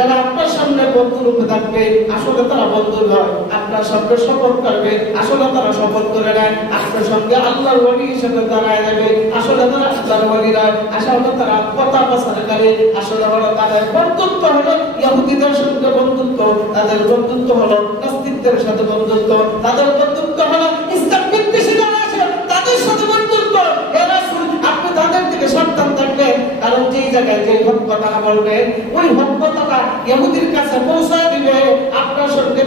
যারা আপনার সামনে বন্ধু রূপে থাকবে আসলে তারা বন্ধু নয়, আপনার সঙ্গে শপথ করবে আসলে তারা শপথ করে নেয়, আপনার সঙ্গে আল্লাহর ওলি হিসেবে দাঁড়ায় যাবে আসলে তারা আল্লাহর ওলি নয়, আসলে তারা কথা প্রচারকারী, আসলে তাদের বন্ধুত্ব হলো ইহুদিদের সঙ্গে বন্ধুত্ব, তাদের বন্ধুত্ব হলো নাস্তিকদের সাথে বন্ধুত্ব, তাদের বন্ধুত্ব হলো ইসলাম বিদ্বেষী যারা আছে তাদের সাথে বন্ধুত্ব। হে রাসূল আপনি তাদের থেকে সাবধান থাকবেন, কারণ যেই জায়গায় যে হক কথা বলবেন ওই হক কথাটা ইহুদির কাছে পৌঁছায় দিবে, আপনার সঙ্গে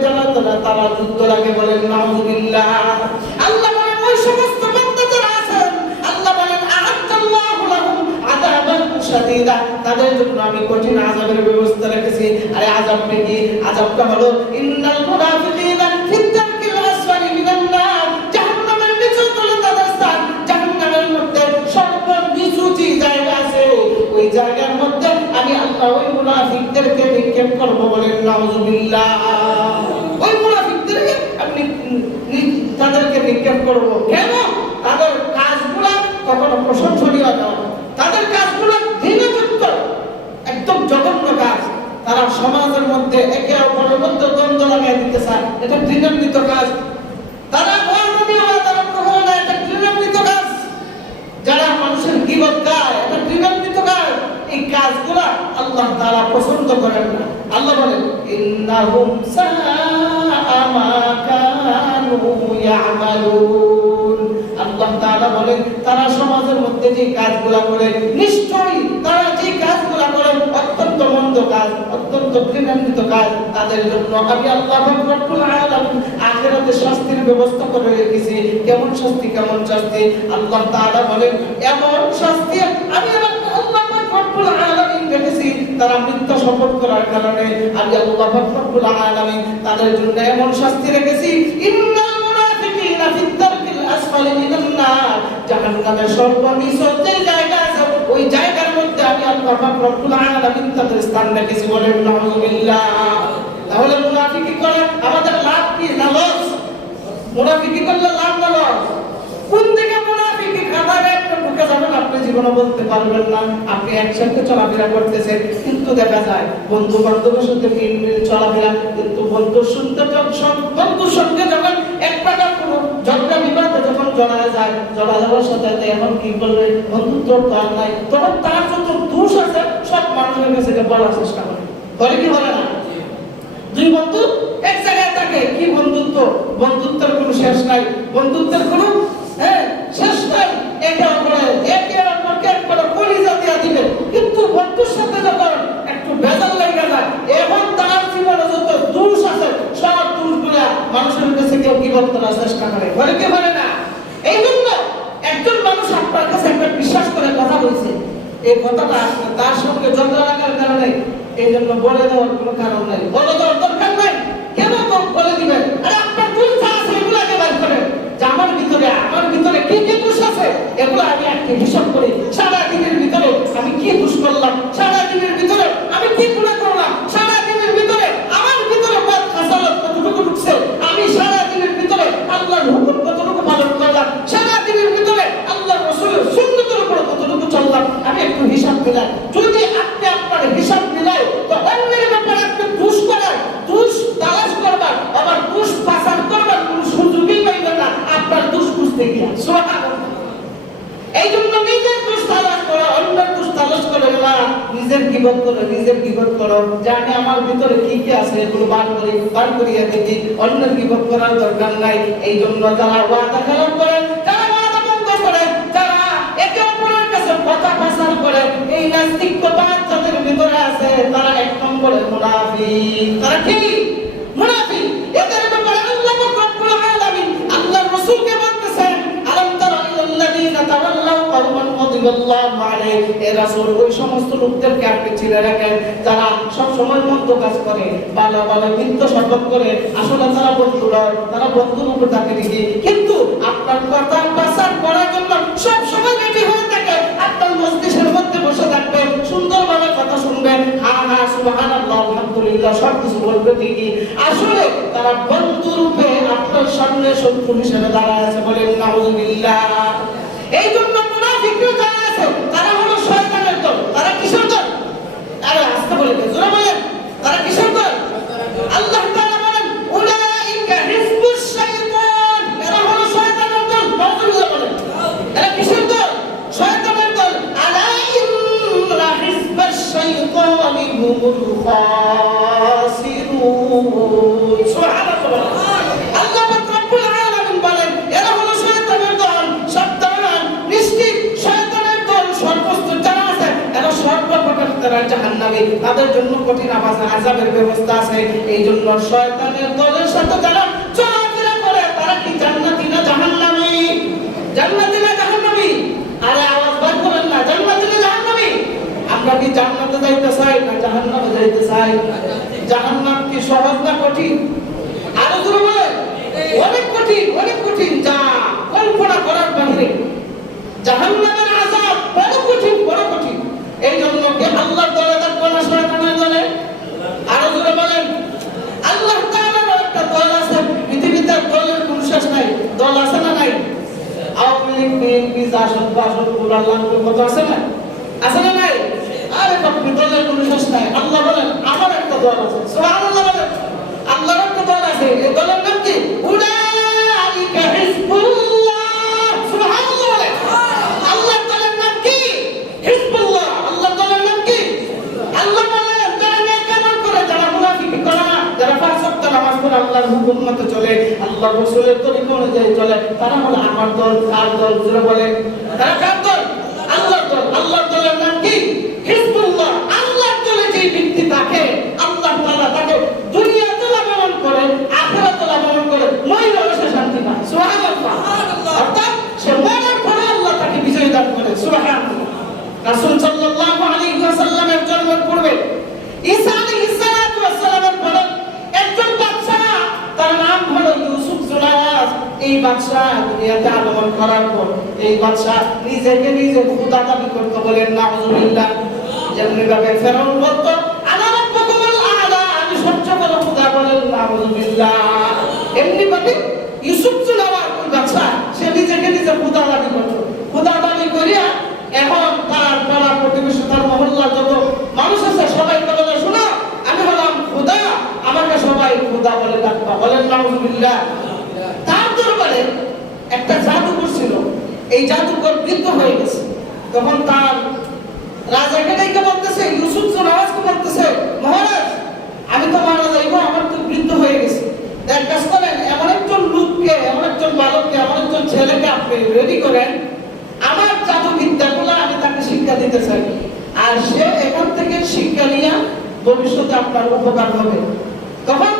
তারা যুদ্ধ লাগে। বলেন নাউযুবিল্লাহ। আল্লাহ বলেন ওই সমস্ত বান্দা যারা আছেন আল্লাহ বলেন আ'আদাল্লাহু লাহুম আযাবান শাদীদা, তাদের জন্য আমি কঠিন আযাবের ব্যবস্থা রেখেছি। আরে আযাবটা কি? আযাবটা হলো ইন্নাল মুনাফিকিনা ফিদ দারকিল আসফালি মিনান নার, জাহান্নামের নিচু তলে তাদের স্থান, জাহান্নামের মধ্যে সর্বনিচু যে জায়গা আছে ওই জায়গার মধ্যে আমি আল্লাহ ওই মুনাফিকদেরকে নিক্ষেপ করব। বলেন নাউযুবিল্লাহ। ওই মুনাফিকদেরকে আপনি তাদেরকে নিক্ষেপ করব। কেন? তাদের কাজগুলো কখনো প্রশংসনীয় নয়, তাদের কাজগুলো ঘৃণাযুক্ত, একদম জঘন্য কাজ। তারা সমাজের মধ্যে একে অপরের মধ্যে দ্বন্দ্ব লাগাই দিতে চায়, এটা ঘৃণান্বিত কাজ। তারা এটা ঘৃণান্বিত কাজ। যারা মানুষের গীবত গায় এটা ঘৃণান্বিত কাজ। এই কাজগুলো আল্লাহ তাআলা পছন্দ করেন না। আল্লাহ বলেন ইন্নাহুম সাআ মা কানু ইয়ামালুন। আল্লাহ তাআলা বলেন তারা সমাজের মধ্যে যে কাজগুলো করে নিশ্চয়ই তারা যে কাজগুলো করে অত্যন্ত মন্দ কাজ, অত্যন্ত ঘৃণান্বিত কাজ। তাদের জন্য আমি আল্লাহ রব্বুল আলামিন আখিরাতে শাস্তির ব্যবস্থা করে রেখেছি। কেমন শাস্তি? কেমন শাস্তি? আল্লাহ তাআলা বলেন এমন শাস্তি আমি আল্লাহ রব্বুল আলামিন রেখেছি, তারা মিথ্যা শপথ করার কারণে আমি আল্লাহ রব্বুল আলামিন তাদের জন্য এমন শাস্তি রেখেছি। ইন্নাল মুনাফিকিনা ফিদ দারকিল আসফালি মিনান নার, জাহান্নামের সর্বনিচু যে জায়গা আছে ওই জায়গার মধ্যে আমি আল্লাহ রব্বুল আলামিন তাদের স্থান রেখেছি। বলেন নাউযুবিল্লাহ। তাহলে মুনাফিকি করে আমাদের লাভ কি না লস? মুনাফিকি করলে লাভ না লস? কোন দিকে মুনাফিকি খাতায় একটা ঢুকে যাবেন আপনি জীবনে বলতে পারবেন না। আপনি একসাথে চলাফেরা করতেছেন কিন্তু দেখা যায় বন্ধু বান্ধবের সাথে মিল চলাফেরা, কিন্তু বন্ধুর সঙ্গে যখন এক প্রকার কোনো ঝগড়া বিবাদে যখন জড়ায় যায়, জড়া যাওয়ার সাথে এখন কি করবে? বন্ধুত্ব তো আর নাই, তখন তার যত দোষ আছে সব মানুষের কাছে বলার চেষ্টা করে। বলে কি বলে না? দুই বন্ধু এক জায়গায় থাকে, কি বন্ধুত্ব? বন্ধুত্বের কোনো শেষ নাই, বন্ধুত্বের কোনো শেষ নাই। একে অপরকে একবারে কলিজা দিয়া দিবে, কিন্তু বন্ধুর সাথে যখন একটু ভেজাল লেগে যায় এখন তার জীবনে যত দোষ আছে সব দোষগুলা মানুষের কাছে কেউ কি করতে চেষ্টা করে। বলে কি বলে না? এই জন্য একজন মানুষ আপনার কাছে একটা বিশ্বাস করে কথা বলছে, এই কথাটা তার সঙ্গে ঝগড়া লাগার কারণে এই জন্য বলে দেওয়ার কোনো কারণ নাই, বলে দেওয়ার দরকার নাই। কেন বলে দিবেন? আরে আপনার দোষ যা আছে এগুলাকে বের করেন, যে আমার ভিতরে কি কি দোষ আছে এগুলো আমি একটা হিসাব করি। সারা দিনের ভিতরে আমি কি দোষ করলাম, সারা দিনের ভিতরে আমি কি গুনাহ করলাম, সারা দিনের ভিতরে আমার ভিতরে খাসালত কতটুকু ঢুকছে, আমি সারা দিনের ভিতরে আল্লাহর হুকুম কতটুকু পালন করলাম, সারা দিনের ভিতরে আল্লাহর রাসূলের সুন্নতের উপর কতটুকু চললাম, আমি একটু হিসাব দিলাম। যদি আপনি আপনার হিসাব দিলেন তো অন্যের ব্যাপারে আপনি দোষ করার, দোষ তালাশ করবার, আবার দোষ পাচার করবার কোনো সুযোগই পাইবেন না আপনার দোষ বুঝতে গিয়া। সুবহানাল্লাহ। এই জন্য নিজের দোষ তালাশ করা, অন্যের দোষ তালাশ করে না, নিজের গীবত করো, জানি আমার ভিতরে কি কি আছে এগুলো বার করিয়া দেখি, অন্যের গীবত করার দরকার নাই। এই জন্য যারা ওয়াদা খেলাপ করে, যারা ওয়াদা ভঙ্গ করে, যারা একে অপরের কাছে কথা পাচার করে, এই নাস্তিকবাদ যাদের ভিতরে আছে তারা এক নম্বরে মুনাফিক। তারা কি মুনাফিক? এদের ব্যাপারে আল্লাহ রব্বুল আলামিন আল্লাহর রাসূলকে বলতেছেন আলাম তারা ইল্লাল্লাযীনা তাওয়াল্লাউ কওমান গাদিবাল্লাহু আলাইহিম। এ রাসূল ওই সমস্ত লোকদেরকে আপনি চিনে রাখেন যারা সব সময় মন্দ কাজ করে, ভালো মিথ্যা শপথ করে, আসলে তারা বন্ধু নয়, তারা বন্ধুর উপর থাকে ঠিকই কিন্তু আপনার কথা পাচার করার জন্য সব সময় রেডি হয়ে থাকে। আপনার মস্তিষ্কের মধ্যে বসে থাকবে, সুন্দরভাবে কথা শুনবেন, হ্যাঁ সুবহানাল্লাহ আলহামদুলিল্লাহ সব কিছু বলবে ঠিকই, আসলে তারা বন্ধু রূপে আপনার সামনে শত্রু হিসেবে দাঁড়ায় আছে। বলেন নাউযুবিল্লাহ। এই জন্য মুনাফিকরা যারা আছে তারা হলো শয়তানের দল। তারা কিসের দল? আরে আস্তে বলে জোরে বলেন। তারা যাবে, তাদের জন্য কঠিন আযাবের ব্যবস্থা আছে। এই জন্য শয়তানের দলের সাথে যারা চলাফেরা করে তারা কি জান্নাতি না জাহান্নামী? জান্নাতি না জাহান্নামী? আরে আওয়াজ বার করেন না, জান্নাতি না জাহান্নামী? আমরা কি জান্নাতে যাইতে চাই না জাহান্নামে যাইতে চাই? জাহান্নাম কি সহজ না কঠিন? আরো জোরে বলেন। অনেক কঠিন, অনেক কঠিন, যা কল্পনা করার বাইরে। জাহান্নামের আযাব বড় কঠিন, বড় কঠিন। এই জন্য কি আল্লাহর দলে থাকবো না শয়তানের দলে? আরো জোরে বলেন। আল্লাহ তাআলার একটা দল আছে, পৃথিবীতে দলের কোন শেষ নাই। দল আছে না নাই? আওয়ামী লীগ, বিএনপি, জাসদ, বাসদ, আল্লাহ কত আছে না? আছে না নাই? আরে বাপরে, দলের কোন শেষ নাই। আল্লাহ বলেন আমার একটা দল আছে। সুবহানাল্লাহ বলেন। আল্লাহর একটা দল আছে, এই দলের নাম কি? উলাইকা হিজবুল্লাহ। সুবহানাল্লাহ বলেন। আল্লাহর দলের নাম কি? হিজবুল্লাহ। আল্লাহর দলের নাম কি? আল্লাহ বলেন যারা নেক আমল করে, যারা মুনাফিকি করে না, যারা পাঁচ ওয়াক্ত নামাজ পড়ে, আল্লাহর হুকুম মতে চলে, আল্লাহর রাসূলের তরিকা অনুযায়ী চলে, তারা হলো আমার দল। কার দল? জোরে বলেন। তারা কার দল? আল্লাহর দল। আল্লাহর দলের নাম কি? হিজবুল্লাহ। আল্লাহর দলে যে ব্যক্তি থাকে, আল্লাহ তাআলা তাকে দুনিয়াতে লাভবান করে, আখিরাতে লাভবান করে, মহিলা সে শান্তি পায়। সুবহানাল্লাহ। অর্থাৎ সে মরার পরে আল্লাহ তাকে বিজয় দান করে। সুবহানাল্লাহ। রাসূল সাল্লাল্লাহু আলাইহি ওয়াসাল্লামের জন্মের পূর্বে ঈসা আলাইহিস সালাতু ওয়াস সালামের পরে একজন বাদশা, তার নাম হলো ইউসুফ জুলাস। এই বাদশা দুনিয়াতে আগমন করার পর এই বাদশা নিজেকে নিজে খোদা দাবি করতে, বলেন নাউযুবিল্লাহ। যেমনি ভাবে ফেরাউন বলতো আনা রাব্বুকুমুল আ'লা, আমি সবচেয়ে বড় খোদা, বলেন নাউযুবিল্লাহ। এমনি ভাবে ইউসুফ জুলাস ওই বাদশা সে নিজেকে নিজে খোদা দাবি করতো। খোদা দাবি করিয়া এখন তার পাড়া প্রতিবেশী, তার মহল্লা যত মানুষ আছে সবাইকে বলে, শোনো আমি হলাম খোদা, আমাকে সবাই খোদা বলে ডাকবা, বলেন নাউযুবিল্লাহ। তার দরবারে একটা জাদুকর ছিল। এই জাদুকর বৃদ্ধ হয়ে গেছে। তখন তার রাজাকে ডেকে বলতেছে, ইউসুফ জুলাসকে বলতেছে, মহারাজ আমি তো মারা যাইবো, আমার তো বৃদ্ধ হয়ে গেছে, এক কাজ করেন, এমন একজন লোককে, এমন একজন বালককে, এমন একজন ছেলেকে আপনি রেডি করেন, আমার জাদুবিদ্যাগুলো আমি তাকে শিক্ষা দিতে চাই, আর সে এখান থেকে শিক্ষা নিয়ে ভবিষ্যতে আপনার উপকার হবে। তখন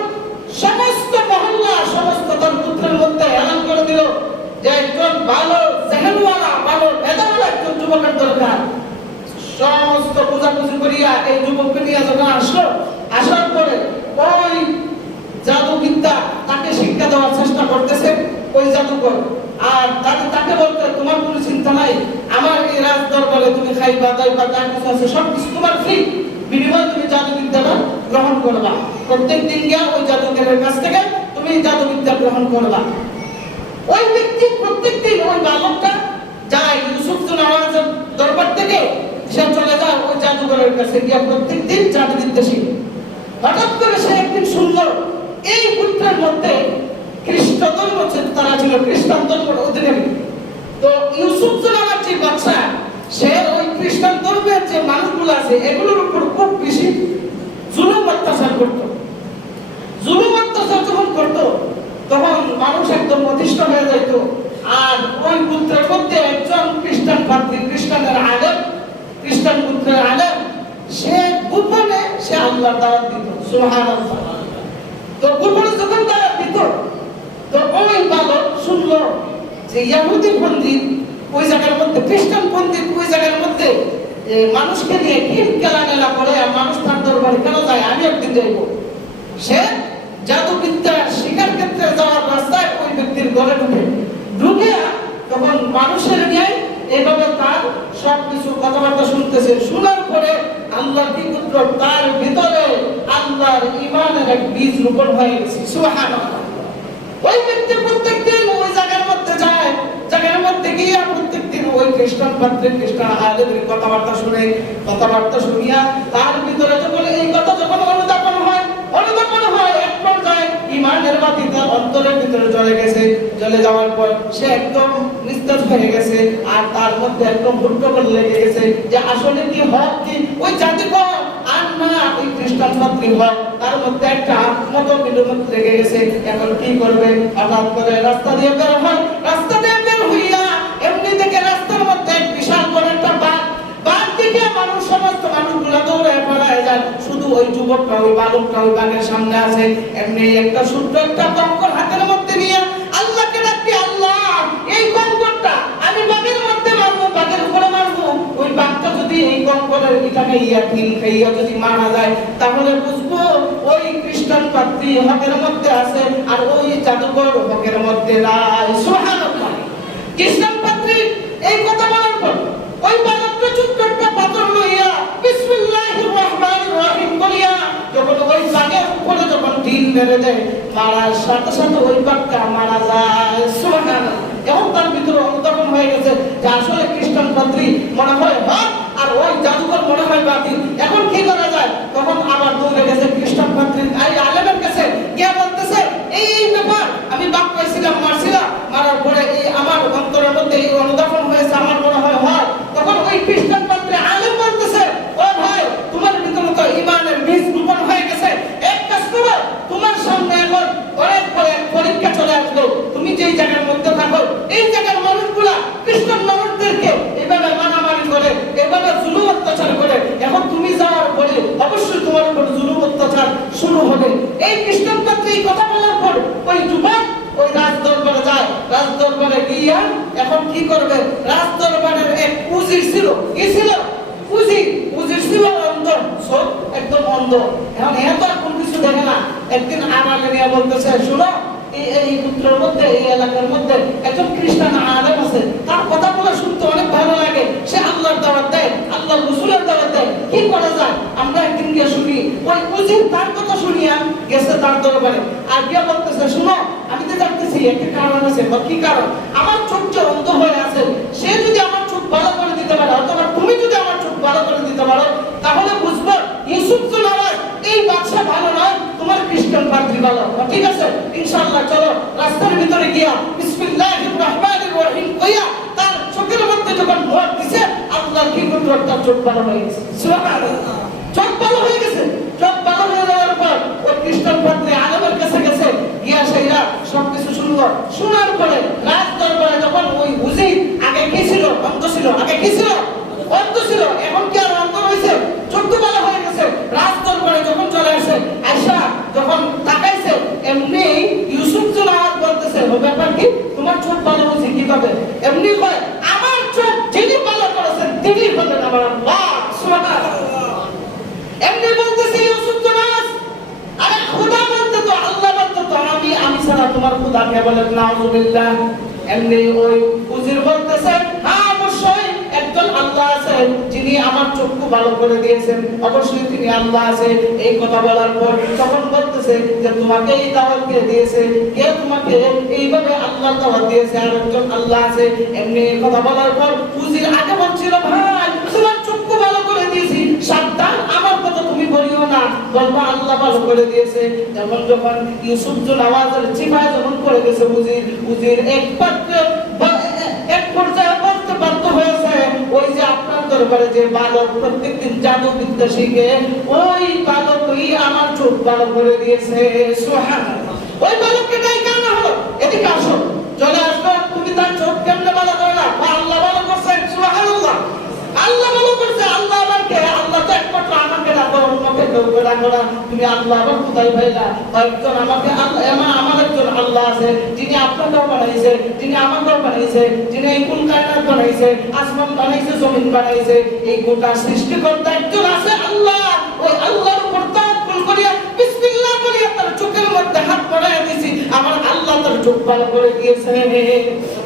সমস্ত মহল্লা, সমস্ত তার পুত্রের মধ্যে এলান করে দিল যে একজন ভালো জেহেনওয়ালা, ভালো মেধাওয়ালা একজন যুবকের দরকার। সমস্ত পূজাপুজি করিয়া এই যুবককে নিয়ে যখন আসলো, আসার পরে ওই জাদুবিদ্যা তাকে শিক্ষা দেওয়ার চেষ্টা করতেছে ওই জাদুকর। আর তাকে বলতে, তোমার কোনো চিন্তা নাই, আমার এই রাজ দরবারে তুমি খাইবা দাইবা যা কিছু আছে সবকিছু তোমার ফ্রি, বিনিময়ে তুমি জাদুবিদ্যাটা গ্রহণ করবা। প্রত্যেক দিন গিয়া ওই জাদুকরের কাছ থেকে তুমি জাদুবিদ্যা গ্রহণ করবা। ওই ব্যক্তি প্রত্যেক দিন, ওই বালকটা যায় ইউসুফ জুলাসের দরবার থেকে, সে চলে যায় ওই জাদুকরের কাছে গিয়া প্রত্যেক দিন জাদুবিদ্যা শিখে। হঠাৎ করে সে একদিন শুনলো এই পুত্রের মধ্যে খ্রিস্ট ধর্ম, তারা ছিল খ্রিস্টান ধর্মের অধীনে। তো ইউসুফ জুলাস যে বাদশা, সে ওই খ্রিস্টান ধর্মের যে মানুষগুলো আছে এগুলোর উপর খুব বেশি জুলুম অত্যাচার করত। জুলুম অত্যাচার যখন করত তখন মানুষ একদম অতিষ্ঠ হয়ে যেত। আর ওই পুত্রের মধ্যে একজন খ্রিস্টান পাত্রী, খ্রিস্টানের আলেম, খ্রিস্টান পুত্রের আলেম, সে গোপনে সে আল্লাহর দাওয়াত দিত। সুবহানাল্লাহ। তো গোপনে যখন দাওয়াত দিত, তো ওই বালক শুনলো যে ইহুদি পণ্ডিত ওই জায়গার মধ্যে, খ্রিস্টান পণ্ডিত ওই জায়গার মধ্যে মানুষকে নিয়ে কি খেলাধুলা করে, মানুষ তার দরবারে কেন যায়, আমি একদিন যাইব। সে জাদুবিদ্যা শিকার ক্ষেত্রে যাওয়ার রাস্তায় ওই ব্যক্তির ঘরে ঢুকে তখন মানুষের নিয়ে এইভাবে তার সবকিছু কথাবার্তা শুনতেছে। শোনার পরে আল্লাহর কি পুত্র তার ভিতরে আল্লাহর ঈমানের এক বীজ রোপণ হয়ে গেছে। সুবহানাল্লাহ। ওই ব্যক্তি প্রত্যেকদিন ওই জায়গার মধ্যে যায়, জায়গার মধ্যে গিয়ে প্রত্যেকদিন ওই খ্রিস্টান পাত্রে খ্রিস্টান আলেমের কথাবার্তা শুনে, কথাবার্তা শুনিয়া তার ভিতরে যখন এই কথা যখন অনুধাবন হয় এক পর্যায়ে ঈমানের বাতি তার অন্তরের ভিতরে জ্বলে গেছে। জ্বলে যাওয়ার পর সে একদম নিস্তেজ হয়ে গেছে। আর তার মধ্যে একদম হুট্টগোল লেগে গেছে যে আসলে কি হক কি ওই জাতি হক আর না ওই খ্রিস্টান পাত্রী হক, তার মধ্যে একটা মতবিরোধ লেগে গেছে। এখন কি করবে? হঠাৎ করে রাস্তা দিয়ে বের হয়। রাস্তা দিয়ে বের হইয়া এমনি থেকে রাস্তার মধ্যে বিশাল বড় একটা বাঘ দিকে মানুষ, সমস্ত মানুষগুলো দৌড়ে পালায় যায়। ওই যুবকটা ওই বালকটা ওই বাঘের সামনে আছে, এমনি একটা ছোট্ট একটা কঙ্কর হাতের মধ্যে নিয়ে আল্লাহকে ডাকতে, আল্লাহ এই কঙ্করটা আমি বাঘের মধ্যে মারবো, বাঘের উপরে মারবো, ওই বাঘটা যদি এই কঙ্করের ইটাকে ঢিল খাইয়া যদি মারা যায় তাহলে বুঝবো ওই খ্রিস্টান পাত্রী হকের মধ্যে আছে আর ওই জাদুকর হকের মধ্যে নাই। সুবহানাল্লাহ। খ্রিস্টান পাত্রী এই কথা বলার পর ওই বালকটা ছোট্ট একটা পাথর লইয়া বিসমিল্লাহির রহমানির রহিম বলিয়া যখন ওই বাঘের উপরে যখন ঢিল মেরে দেয়, মারার সাথে সাথে ওই বাঘটা মারা যায়। সুবহানাল্লাহ। এখন তার ভিতরে অনুধাবন হয়ে গেছে যে আসলে খ্রিস্টান পাত্রী মনে হয় হক আর ওই জাদুকর মনে হয় বাতিল। এখন কি করা যায়? তখন আবার দৌড়ে গেছে খ্রিস্টান পাত্রীর আলেমের কাছে, কে বলতেছে এই ব্যাপার, আমি বাঘ পাইছিলাম, মারছিলাম, মারার পরে এই আমার অন্তরের মধ্যে এই অনুধাবন হয়েছে, আমার মনে হয় হয়। তখন ওই খ্রিস্টান পাত্রী আলেম বলতেছে, ও ভাই তোমার ভিতরে তো ঈমানের বীজ রোপণ হয়ে গেছে, এক কাজ করো, তোমার সামনে এখন অনেক পরীক্ষা চলে আসলো, তুমি যেই জায়গার মধ্যে থাকো এই জায়গার মানুষগুলা খ্রিস্টান মানুষদেরকে এভাবে মারামারি করে, এভাবে জুলুম অত্যাচার করে, এখন তুমি যাওয়ার পরে অবশ্যই তোমার উপর জুলুম অত্যাচার শুরু হবে। এই খ্রিস্টান পাত্রী কথা বলার পর ওই যুবক ওই রাজ দরবারে যায়, রাজ দরবারে গিয়া এখন কি করবে? রাজ দরবারের এক উজির ছিল, কি ছিল? উজির ছিল অন্ধ, সব একদম অন্ধ। এখন এত কোন কিছু দেখে না। একদিন আমাকে নিয়ে বলতেছে, শুনো এই পুত্রের মধ্যে এই এলাকার মধ্যে একজন খ্রিস্টান আলেম আছে, তার কথা বলা শুনতে অনেক ভালো লাগে, সে আল্লাহর দাওয়াত দেয়, আল্লাহর রাসূলের দাওয়াত দেয়, কি করা যায়? আমরা একদিন গিয়ে শুনি। ওই উজির তার কথা শুনিয়া গেছে তার দরবারে, আর গিয়া বলতেছে, শুনো আমি তো জানতেছি একটা কারণ আছে। কি কারণ? আমার চোখ যে অন্ধ হয়ে আছে, সে যদি আমার চোখ ভালো করে দিতে পারে, অথবা তুমি যদি আমার চোখ ভালো করে দিতে পারো, তাহলে বুঝবো ইউসুফ তো নয়, এই বাদশা ভালো নয়, তোমার খ্রিস্টান পাদ্রী ভালো। ঠিক আছে, ইনশাআল্লাহ চলো। রাস্তার ভিতরে গিয়া বিসমিল্লাহির রহমানির রহিম কইয়া তার চোখের মধ্যে যখন ভর দিছে, আল্লাহর কি কুদরত, তার চোখ ভালো হয়ে গেছে। সুবহানাল্লাহ। চোখ ভালো হয়ে গেছে। চোখ ভালো হয়ে যাওয়ার পর ওই খ্রিস্টান পাদ্রী আলেমের কাছে গেছে, গিয়া সেইরা সবকিছু শুনলো। শোনার পরে রাজ দরবারে যখন ওই উজির আগে কি ছিল? অন্ধ ছিল। আগে কি ছিল? অন্ধ ছিল। এখন কি আর অন্ধ হয়েছে? চোখ তো ভালো হয়ে গেছে। রাজ দরবারে যখন চলে আসে, আয়সা যখন তাকাইছে, এমনি ইউসুফ তো আওয়াজ বলতেছে, ও ব্যাপার কি, তোমার চোখ ভালো হয়েছে কিভাবে? এমনি কয়, আমার চোখ যিনি ভালো করেছেন তিনি হলেন আমার আল্লাহ। সুবহানাল্লাহ। এমনি বলতেছে ইউসুফ তো নাস, আরে খোদা বলতে তো, আল্লাহ বলতে তো আমি ছাড়া তোমার খোদা কে বলেন? নাউযুবিল্লাহ। এমনি ওই উজির বলতেছে, হ্যাঁ অবশ্যই একজন আল্লাহ আছে যিনি আমার চক্ষু ভালো করে দিয়েছেন, অবশ্যই তিনি আল্লাহ আছে। এই কথা বলার পর তখন বলতেছে যে তোমাকে এই দাওয়াত কে দিয়েছে? কে তোমাকে এইভাবে আল্লাহর দাওয়াত দিয়েছে? আর একজন আল্লাহ আছে। এমনি কথা বলার পর উজির আগে বলছিল, ভাই তোমার চক্ষু ভালো করে দিয়েছি, সাবধান আমার কথা তুমি বলিও না, বলবা আল্লাহ ভালো করে দিয়েছে। যেমন যখন ইউসুফ নামাজের চিপায় যখন পড়ে গেছে, উজির এক পর্যায়ে বলতে বাধ্য হয়েছে, ওই যে আপনার দরবারে যে বালক প্রত্যেকদিন জাদু বিদ্যা শিখে, ওই বালকই আমার চোখ ভালো করে দিয়েছে। সুবহানাল্লাহ। ওই বালককে নাই কেন হলো? এদিকে আসো, চলে আসলো। তুমি তার চোখ কেমনে ভালো করলা? আল্লাহ ভালো করছেন। সুবহানাল্লাহ। আল্লাহ ভালো করছে। আল্লাহ আমাকে, আল্লাহ তো একমাত্র আমাকে ডাকো, অন্যকে কেউ ডাকো না। তুমি আল্লাহ আবার কোথায় পাইলা? একজন আমাকে আল্লাহ, আমার একজন আল্লাহ আছে যিনি আপনাকেও বানাইছে, যিনি আমাকেও বানাইছে, যিনি এই কুল কায়নাত বানাইছে, আসমান বানাইছে, জমিন বানাইছে, এই গোটা সৃষ্টিকর্তা একজন আছে আল্লাহ। ওই আল্লাহর উপর তাওয়াক্কুল করিয়া বিসমিল্লাহ বলিয়া তার চোখের মধ্যে হাত বাড়াইয়া দিয়েছি, আমার আল্লাহ তার চোখ ভালো করে দিয়েছে।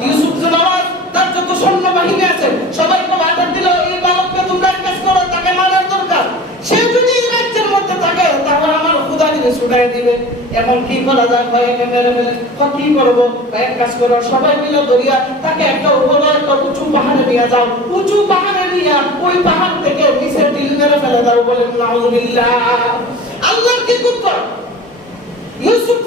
ইউসুফ নওয়াজ তার যত সৈন্যবাহিনী আছে সবাইকে অর্ডার দিল, এই বালককে তোমরা কাজ করো, তাকে মারার দরকার। সে যদি এই রাজ্যের মধ্যে থাকে তাহলে আমার খোদা দিবে, ছুটাই দিবে। এখন কি করা যায়? ভাইকে মেরে মেরে কি করবো? এক কাজ করো, সবাই মিলে ধরিয়া তাকে একটা উঁচু পাহাড়ে নিয়ে যাও। উঁচু পাহাড়ে নিয়ে ওই পাহাড় থেকে নিচে ঢিল মেরে ফেলে দাও। বলেন নাউযুবিল্লাহ। আল্লাহর কি কুদরত! ইউসুফ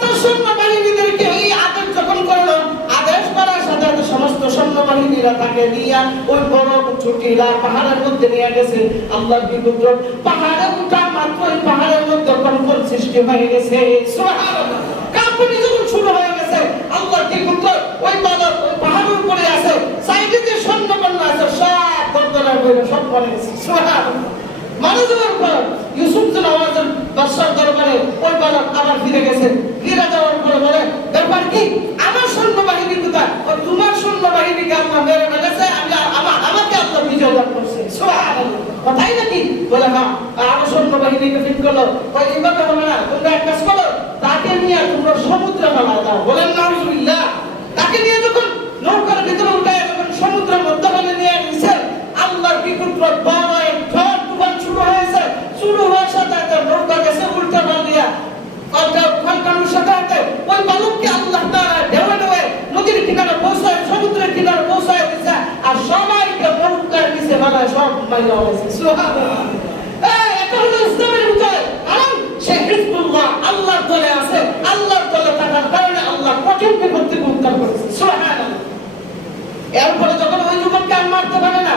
তার সৈন্যবাহিনীদেরকে এই আদেশ যখন করলো, আদেশ করার সাথে সাথে সমস্ত সৈন্যবাহিনীরা তাকে নিয়ে ওই বড় উঁচু টিলা পাহাড়ের মধ্যে নিয়ে গেছে। আল্লাহর কি কুদরত! পাহাড়ে উঠা মাত্র ওই পাহাড়ের মধ্যে কম্পন সৃষ্টি হয়ে গেছে। সুবহানাল্লাহ। কাঁপুনি যখন শুরু হয়ে গেছে, আল্লাহর কি কুদরত! ওই বালক ওই পাহাড়ের উপরে আছে, সাইডে যে সৈন্যবাহিনী আছে সব দরদরা হয়ে সব পড়ে গেছে। সুবহানাল্লাহ। মারা যাওয়ার পর ইউসুফ যে নওয়াজের বাদশার দরবারে ওই বালক আবার ফিরে গেছে। ফিরে যাওয়ার পরে বলে, ব্যাপার কি? আমার সৈন্যবাহিনী কোথায়? ও তোমার সৈন্যবাহিনীকে আল্লাহ মেরে ফেলেছে, আমাকে আল্লাহ বিজয় দান করছে। সুবহানাল্লাহ, কথাই নাকি? বলে হ্যাঁ, আমার সৈন্যবাহিনীকে ঠিক করলো। ওই এইভাবে হবে না, তোমরা এক কাজ করো, তাকে নিয়ে তোমরা সমুদ্রে ফেলায় দাও। বলেন নাউজুবিল্লাহ। তাকে নিয়ে যখন নৌকার ভিতরে উঠায় যখন সমুদ্রের মধ্যে ফেলে নিয়ে গেছে, আল্লাহর কি কুদরত, বড় এক ঝড় তুফান শুরু হয়েছে। শুরু হওয়ার সাথে সাথে নৌকা গেছে উল্টা পাল্টিয়া, পাল্টানোর সাথে সাথে ওই বালককে আল্লাহ তাআলা ঢেউয়ে ঢেউয়ে নদীর কিনারে পৌঁছায়, সমুদ্রের কিনারে পৌঁছায় দিয়েছে, আর সবাইকে নৌকার নিচে ফেলায় সব মাইরা হয়েছে। সুবহানাল্লাহ। এটা হলো ইসলামের বিজয়। কারণ সে হিজবুল্লাহ, আল্লাহর দলে আছে। আল্লাহর দলে থাকার কারণে আল্লাহ কঠিন বিপদ থেকে উদ্ধার করেছে। সুবহানাল্লাহ। এরপরে যখন ওই যুবককে আর মারতে পারে না,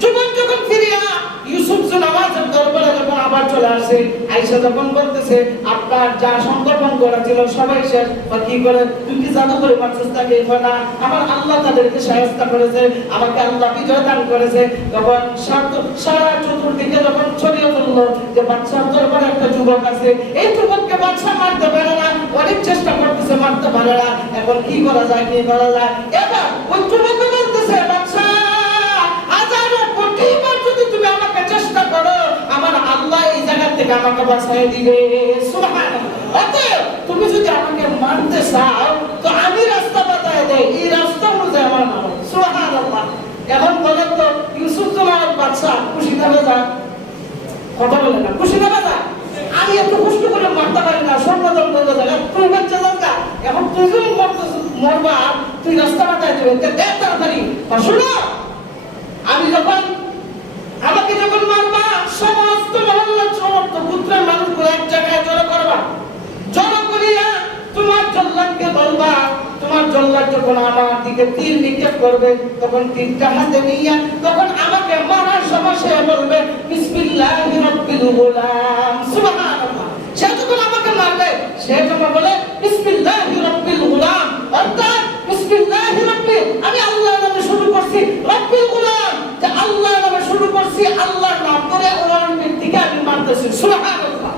যুবক যখন ফিরিয়া ইউসুফ নওয়াজের দরবারে যখন আবার চলে আসে, আয়েশা যখন বলতেছে, আপনার যা সংকল্পন করা ছিল সবাই শেষ, বা কি করে তুই কি জাদু করে মারছিস তাকে? না, আমার আল্লাহ তাদেরকে সাহায্য করেছে, আমাকে আল্লাহ বিজয় দান করেছে। তখন সারা চতুর্দিকে যখন ছড়িয়ে পড়লো যে বাদশার দরবারে একটা যুবক আছে, এই যুবককে বাদশা মারতে পারে না, অনেক চেষ্টা করতেছে, মারতে পারে না। এখন কি করা যায়, কি করা যায়? এবার ওই যুবককে বলতেছে, বাদশা হাজারো কোটিবার যদি তুমি আমাকে চেষ্টা করো, আমার আল্লাহ এই জায়গা থেকে আমাকে বাঁচিয়ে দিবে। সুবহানাল্লাহ। অতএব তুমি যদি আমাকে মারতে চাও তো আমি রাস্তা বাতায় দেই, এই রাস্তা অনুযায়ী আমার মারো। সুবহানাল্লাহ। এখন বলেন তো, ইউসুফ তোমার বাদশা খুশি না বেজা? কথা বলে না, খুশি না বেজা? আমি এত কষ্ট করে মারতে পারি না, সর্বদম বলতে জায়গা তুই বাচ্চা জানগা, এখন তুই যদি মরবা, তুই রাস্তা বাতায় দেবে, দেখ তাড়াতাড়ি। শুনো, আমি আমাকে যখন মারবা, সমস্ত মহল্লার সমস্ত পুত্রের মানুষগুলো এক জায়গায় জড়ো করবা। জড়ো করিয়া তোমার জল্লাদকে বলবা, তোমার জল্লাদ যখন আমার দিকে তীর নিক্ষেপ করবে, তখন তীরটা হাতে নিয়ে তখন আমাকে মারার সময় সে বলবে, বিসমিল্লাহি রাব্বিল গুলাম। সুবহানাল্লাহ। সে যখন আমাকে মারবে, সে যখন বলে বিসমিল্লাহি রাব্বিল গুলাম, অর্থাৎ বিসমিল্লাহি রাব্বি, আমি আল্লাহর নামে শুরু করছি, রাব্বিল গুলাম, যে আল্লাহর নামে শুরু করছি, আল্লাহর নাম করে ওর ব্যক্তিকে আমি মারতেছি। সুবহানাল্লাহ।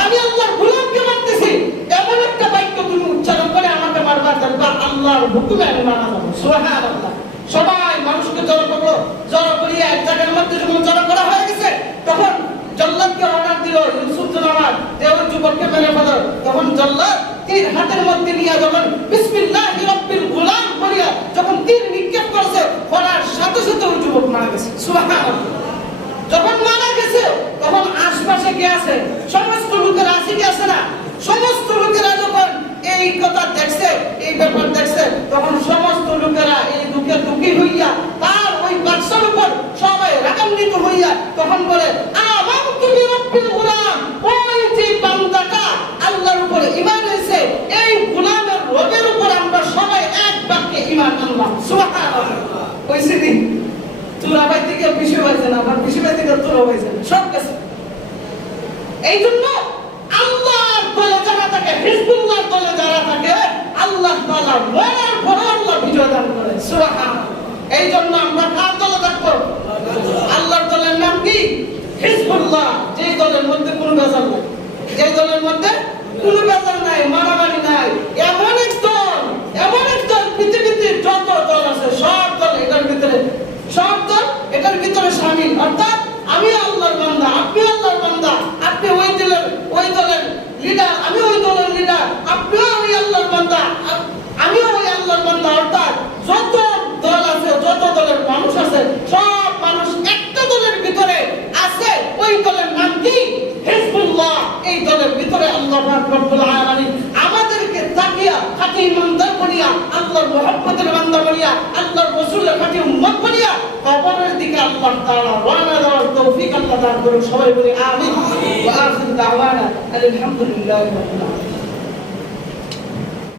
আমি আল্লাহর গোলামকে মারতেছি, এমন একটা বাক্য তুমি উচ্চারণ করে আমাকে মারবা, দেখবা আল্লাহর হুকুমে আমি মারা যাবো। সুবহানাল্লাহ। সবাই মানুষকে জড়ো করলো, জড়ো করিয়ে এক জায়গার মধ্যে যখন জড়ো করা হয়ে গেছে, তখন জল্লাদকে অর্ডার দিল ইউসুফ নওয়াজ যে ওই যুবককে মেরে ফেলো। তখন জল্লাদ তীর হাতের মধ্যে নিয়ে যখন বিসমিল্লাহি রাব্বিল গুলাম বলিয়া যখন তীর নিক্ষেপ করেছে, করার সাথে সাথে ওই যুবক মারা গেছে। সুবহানাল্লাহ। যখন মারা গেছে, তখন আশপাশে কে আছে? সমস্ত লোকেরা আছে কি আছে না? সমস্ত লোকেরা যখন এই কথা দেখছে, এই ব্যাপার দেখছে, তখন সমস্ত লোকেরা এই দুঃখে দুঃখী হইয়া তার ওই বাদশার উপর সবাই রাগান্বিত হইয়া তখন বলে, আমানতু বিরাব্বিল গুলাম, ওই যে বান্দাটা আল্লাহর উপর ঈমান এনেছে, এই গোলামের রবের উপর আমরা সবাই এক বাক্যে ঈমান আনলাম। সুবহানাল্লাহ। কইছি দিন তোরা ভাই থেকে বেশি হয়েছে না, আবার বেশি ভাই থেকে তোরা হয়েছে, সব গেছে। এই জন্য আল্লাহর দলে যারা থাকে, হিজবুল্লাহর দলে যারা থাকে, আল্লাহ তাআলা মরার পর আল্লাহ বিজয় দান করে। সুবহানাল্লাহ। এই জন্য আমরা কার দলে থাকবো? আল্লাহর দলের নাম কি? হিজবুল্লাহ। যে দলের মধ্যে কোনো ভেজাল নাই, যে দলের মধ্যে কোনো ভেজাল নাই, মারামারি নাই, এমন এক দল পৃথিবীতে যত দল আছে সব দল এটার ভিতরে, সব দল এটার ভিতরে শামিল। অর্থাৎ আমি আল্লাহর বান্দা, আপনি আল্লাহর বান্দা, আপনি ওই দলের লিডার, আমি ওই দলের লিডার, আপনিও ওই আল্লাহর বান্দা, আমিও ওই আল্লাহর বান্দা। অর্থাৎ যত দল আছে, যত দলের মানুষ আছে, সব মানুষ একটা দলের ভিতরে আছে। ওই দলের নাম কি? হিজবুল্লাহ। এই দলের ভিতরে আল্লাহ রাব্বুল আলামিন আমাদেরকে তাকিয়া খাঁটি ইমানদার বনিয়া, আল্লাহর মুহাব্বতের বান্দা বনিয়া, আল্লাহর রাসূলের খাঁটি উম্মত বনিয়া কবরের দিকে আল্লাহ তাআলা রওনা দেওয়ার তৌফিক আল্লাহ দান করুন। সবাই বলি আমিন। ওয়া আখিরু দাওয়ানা আলহামদুলিল্লাহি রাব্বিল আলামিন।